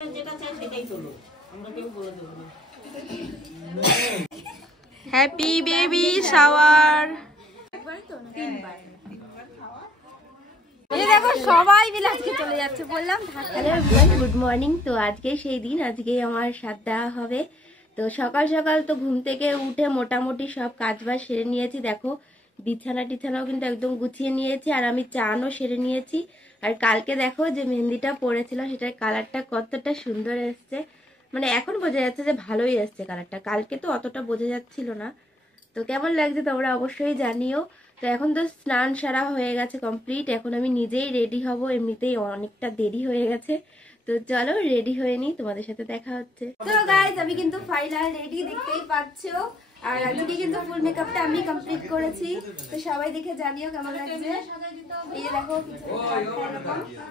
যেটা চাই সেটাই তোলো, আমরা কেউ বলে দেবো না। Happy baby shower. এই দেখো সবাই মিলে আজকে চলে যাচ্ছে, বললাম। Hello everyone, good morning. তো আজকে সেই দিন, আজকে আমার সাথ দেওয়া হবে। তো সকাল সকাল তো ঘুম থেকে উঠে মোটামুটি সব কাজবাজ সেরে নিয়েছি। দেখো বিছানা টিছানাও কিন্তু একদম গুছিয়ে নিয়েছি, আর আমি চানও সেরে নিয়েছি। আর কালকে দেখো যে মেহেন্দিটা পরেছিলাম সেটার কালারটা কতটা সুন্দর এসছে, মানে এখন বোঝা যাচ্ছে যে ভালোই এসছে কালারটা। কালকে তো অতটা বোঝা যাচ্ছিল না। তো কেমন লাগছে তোমরা অবশ্যই জানিও। তো এখন তো স্নান সারা হয়ে গেছে কমপ্লিট, এখন আমি নিজেই রেডি হব, এমনিতেই অনেকটা দেরি হয়ে গেছে। তো চলো রেডি হয়ে নি, তোমাদের সাথে দেখা হচ্ছে। তো গাইস আমি কিন্তু ফাইনাল রেডি, দেখতেই পাচ্ছো। আর আজকে কিন্তু ফুল মেকআপটা আমি কমপ্লিট করেছি। তো সবাই দেখে জানিও কেমন লাগছে। এই যে দেখো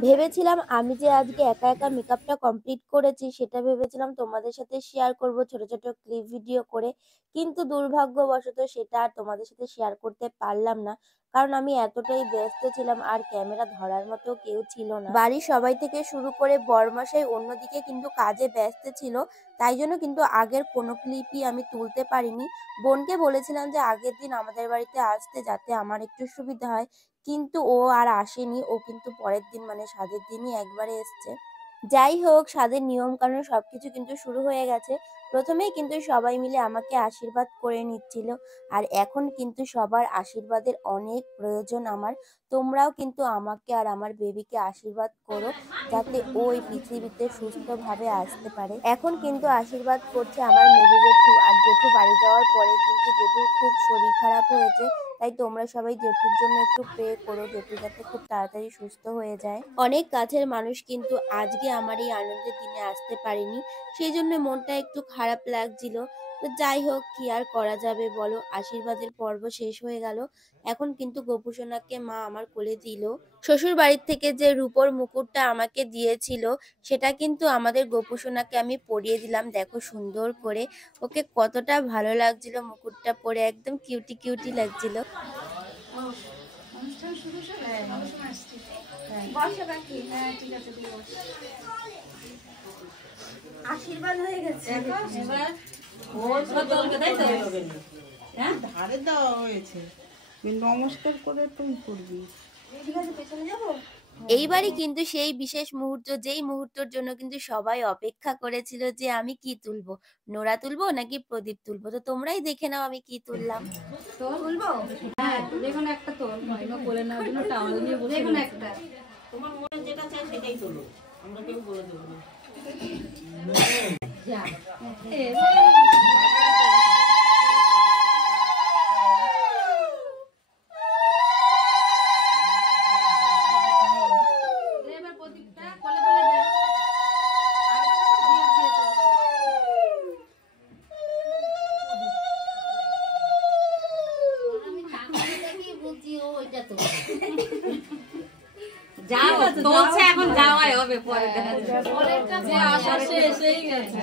ভেবেছিলাম আমি যে আজকে একা একা মেকআপটা কমপ্লিট করেছি সেটা ভেবেছিলাম তোমাদের সাথে শেয়ার করব ছোট ছোট ক্লিপ ভিডিও করে, কিন্তু দুর্ভাগ্যবশত সেটা আর তোমাদের সাথে শেয়ার করতে পারলাম না, কারণ আমি এতটাই ব্যস্ত ছিলাম আর ক্যামেরা ধরার মতো কেউ ছিল না। বাড়ির সবাই থেকে শুরু করে বরমশাই অন্যদিকে কিন্তু কাজে ব্যস্ত ছিল, তাই জন্য কিন্তু আগের কোনো ক্লিপই আমি তুলতে পারিনি। বোনকে বলেছিলাম যে আগের দিন আমাদের বাড়িতে আসতে, যাতে আমার একটু সুবিধা হয়, কিন্তু ও আর আসেনি। ও কিন্তু পরের দিন মানে স্বাদের দিনই একবারে এসছে। যাই হোক, স্বাদের নিয়ম কানুন সবকিছু কিন্তু শুরু হয়ে গেছে। প্রথমেই কিন্তু সবাই মিলে আমাকে আশীর্বাদ করে নিচ্ছিল, আর এখন কিন্তু সবার আশীর্বাদের অনেক প্রয়োজন আমার। তোমরাও কিন্তু আমাকে আর আমার বেবিকে আশীর্বাদ করো, যাতে ও এই পৃথিবীতে সুস্থভাবে আসতে পারে। এখন কিন্তু আশীর্বাদ করছে আমার মেজো জেঠু, আর জেঠু বাড়ি যাওয়ার পরে কিন্তু জেঠুর খুব শরীর খারাপ হয়েছে, তাই তোমরা সবাই জেঠুর জন্য একটু প্রে করো, জেঠু যাতে খুব তাড়াতাড়ি সুস্থ হয়ে যায়। অনেক কাছের মানুষ কিন্তু আজকে আমার এই আনন্দের দিনে আসতে পারেনি, সেই জন্য মনটা একটু খারাপ লাগছিল। তো যাই হোক, কি আর করা যাবে বলো, আশীর্বাদের পর্ব শেষ হয়ে গেল। এখন কিন্তু গোপুসোনাকে মা আমার কোলে দিল। শ্বশুর বাড়ির থেকে যে রূপোর মুকুটটা আমাকে দিয়েছিল সেটা কিন্তু আমাদের গোপুসোনাকে আমি পরিয়ে দিলাম। দেখো সুন্দর করে, ওকে কতটা ভালো লাগছিল মুকুটটা পরে, একদম কিউটি কিউটি লাগছিল। আশীর্বাদ হয়ে গেছে। এবার ওর তোলবে, তাই তো? হ্যাঁ, ধারে দেওয়া হয়েছে, নমস্কার করে তুমি করবি। ঠিক আছে, পেছনে যাবো। এইবারই কিন্তু সেই বিশেষ মুহূর্ত, যেই মুহূর্তের জন্য কিন্তু সবাই অপেক্ষা করেছিল যে আমি কি তুলবো, নোরা তুলবো নাকি প্রদীপ তুলবো। তো তোমরাই দেখে নাও আমি কি তুললাম। তুলবো? হ্যাঁ, যেকোনো একটা তো কোলে নেওয়ার জন্য টাওয়াল নিয়ে বসে যেকোনো একটা। তোমার মনে যেটা চাই সেটাই তোলো, আমরা কেউ বলে দেবো না। যা। এবার প্রদীপটা কোলে তুলে দে। আর দিয়ে তো। যাও, তোলছে এখন, যাওয়াই হবে পরে। যে আশা সে এসেই গেছে।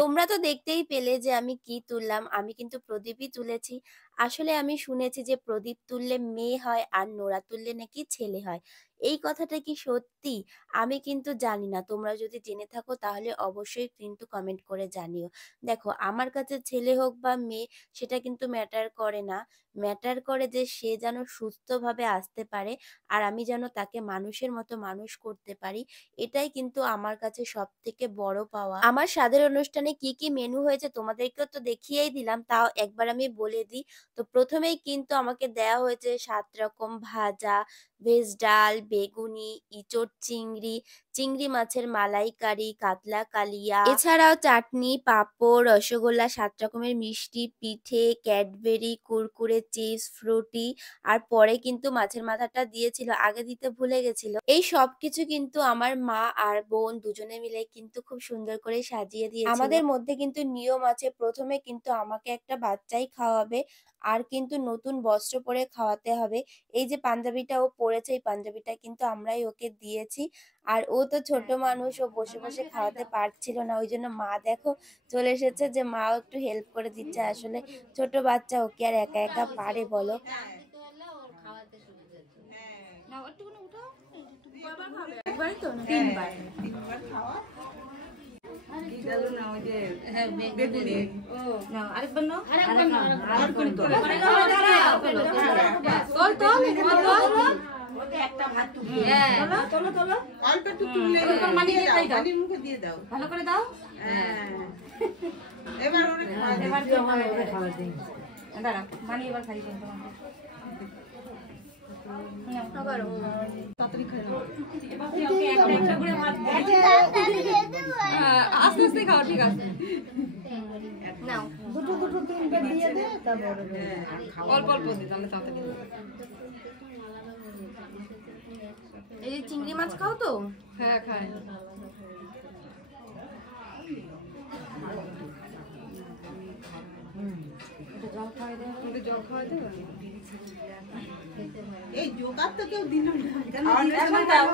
তোমরা তো দেখতেই পেলে যে আমি কি তুললাম। আমি কিন্তু প্রদীপই তুলেছি। আসলে আমি শুনেছি যে প্রদীপ তুললে মেয়ে হয় আর নোরা তুললে নাকি ছেলে হয়। এই কথাটা কি সত্যি? আমি কিন্তু জানি না। তোমরা যদি জেনে থাকো তাহলে অবশ্যই কিন্তু কমেন্ট করে জানিও। দেখো আমার কাছে ছেলে হোক বা মেয়ে সেটা কিন্তু ম্যাটার করে না। ম্যাটার করে যে সে যেন সুস্থভাবে আসতে পারে, আর আমি যেন তাকে মানুষের মতো মানুষ করতে পারি। এটাই কিন্তু আমার কাছে সবথেকে বড় পাওয়া। আমার স্বাদের অনুষ্ঠানে কি কি মেনু হয়েছে তোমাদেরকেও তো দেখিয়েই দিলাম, তাও একবার আমি বলে দিই। তো প্রথমেই কিন্তু আমাকে দেওয়া হয়েছে ৭ রকম ভাজা, ভেজ ডাল, বেগুনি, ইচোড় চিংড়ি, চিংড়ি মাছের মালাইকারি, কাতলা কালিয়া, এছাড়াও চাটনি, পাঁপড়, রসগোল্লা, ৭ রকমের মিষ্টি, পিঠে, ক্যাডবেরি, কুরকুরে, চিপস, ফ্রুটি, আর পরে কিন্তু মাছের মাথাটা দিয়েছিল, আগে দিতে ভুলে গেছিল। এই সবকিছু কিন্তু আমার মা আর বোন দুজনে মিলে কিন্তু খুব সুন্দর করে সাজিয়ে দিয়েছিল। আমাদের মধ্যে কিন্তু নিয়ম আছে, প্রথমে কিন্তু আমাকে একটা বাচ্চাই খাওয়াবে, আর কিন্তু নতুন বস্ত্র পরে খাওয়াতে হবে। এই যে পাঞ্জাবিটা ও পরেছে, এই পাঞ্জাবিটা কিন্তু আমরাই ওকে দিয়েছি। আর ও তো ছোট মানুষ, ও বসে বসে খাওয়াতে পারছিল না, ওই জন্য মা দেখো চলে এসেছে, যে মাও একটু হেল্প করে দিচ্ছে। আসলে ছোট বাচ্চা, ওকে আর একা একা পারে বলো। একবারই তো না তিনবার? তিনবার খাওয়া কি জানো না ওই যে বেগুনি না আরেকবার নাও। আর কোন তো তোল তোল তোল। তোলো তোলো অল্প একটু তুলে মানিয়ে দিয়ে দাও। মানির মুখে দিয়ে দাও। ভালো করে দাও। হ্যাঁ এবার ওরে খাওয়া দে। এবার দিও আমার ওরে খাবার দিই। দাঁড়া মানি এবার খাই দিই তোমাকে। তাড়াতাড়ি খেয়ে নাও। ওকে একটা একটা করে ভাত আস্তে আস্তে খাও ঠিক আছে। নাও দুটো দুটো তিনটা দিয়ে দে তারপরে অল্প অল্প দিই তাহলে তাড়াতাড়ি। এই যে চিংড়ি মাছ খাও তো? হ্যাঁ খাই। জল খাওয়াই দেবে, জল খাওয়াই দেবে। এই জোগাড় তো কেউ দিল না কেন এখন দাও।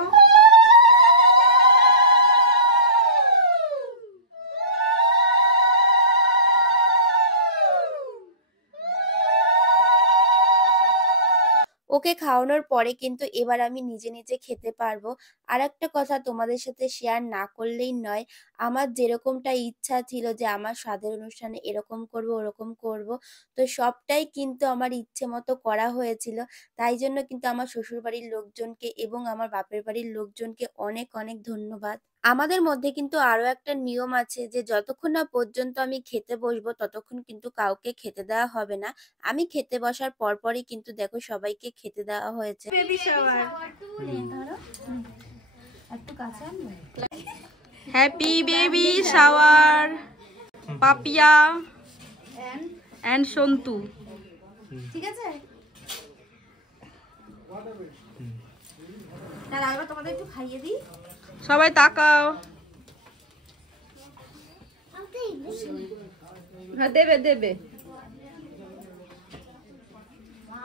ওকে খাওয়ানোর পরে কিন্তু এবার আমি নিজে নিজে খেতে পারবো। আর একটা কথা তোমাদের সাথে শেয়ার না করলেই নয়, আমার যেরকমটা ইচ্ছা ছিল যে আমার স্বাদের অনুষ্ঠানে এরকম করব ওরকম করব, তো সবটাই কিন্তু আমার ইচ্ছে মতো করা হয়েছিল। তাই জন্য কিন্তু আমার শ্বশুরবাড়ির লোকজনকে এবং আমার বাপের বাড়ির লোকজনকে অনেক অনেক ধন্যবাদ। আমাদের মধ্যে কিন্তু আরো একটা নিয়ম আছে যে যতক্ষণ না পর্যন্ত আমি খেতে বসবো ততক্ষণ কিন্তু কাউকে খেতে দেওয়া হবে না। আমি খেতে বসার পরপরই কিন্তু দেখো সবাইকে খেতে দেওয়া হয়েছে। Baby shower happy baby shower Papiya and Santu. ঠিক আছে? তাহলে এবার তোমাদের একটু খাইয়ে দিই। সবাই তাকাও। হ্যাঁ দেবে দেবে।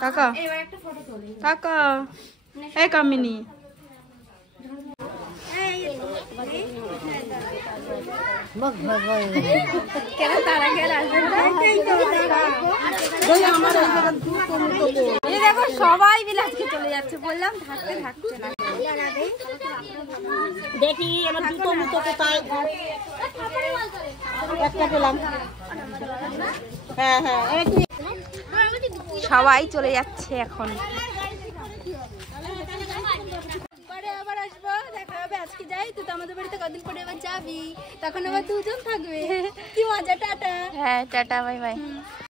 তাকা এবার একটা ফটো তোলি। তাকা এই কামিনী। কেন তার আগে আসবেন না? এই দেখো সবাই মিলে আজকে চলে যাচ্ছে, বললাম থাকতে থাকছে না। দেখি আমার জুতো মুতো কোথায় একটা পেলাম। হ্যাঁ হ্যাঁ সবাই চলে যাচ্ছে এখন। পরে আবার আসবো, দেখা হবে। আজকে যাই, তুই তো আমাদের বাড়িতে কদিন পরে আবার যাবি, তখন আবার দুজন থাকবে, কি মজা। টাটা। হ্যাঁ টাটা বাই বাই।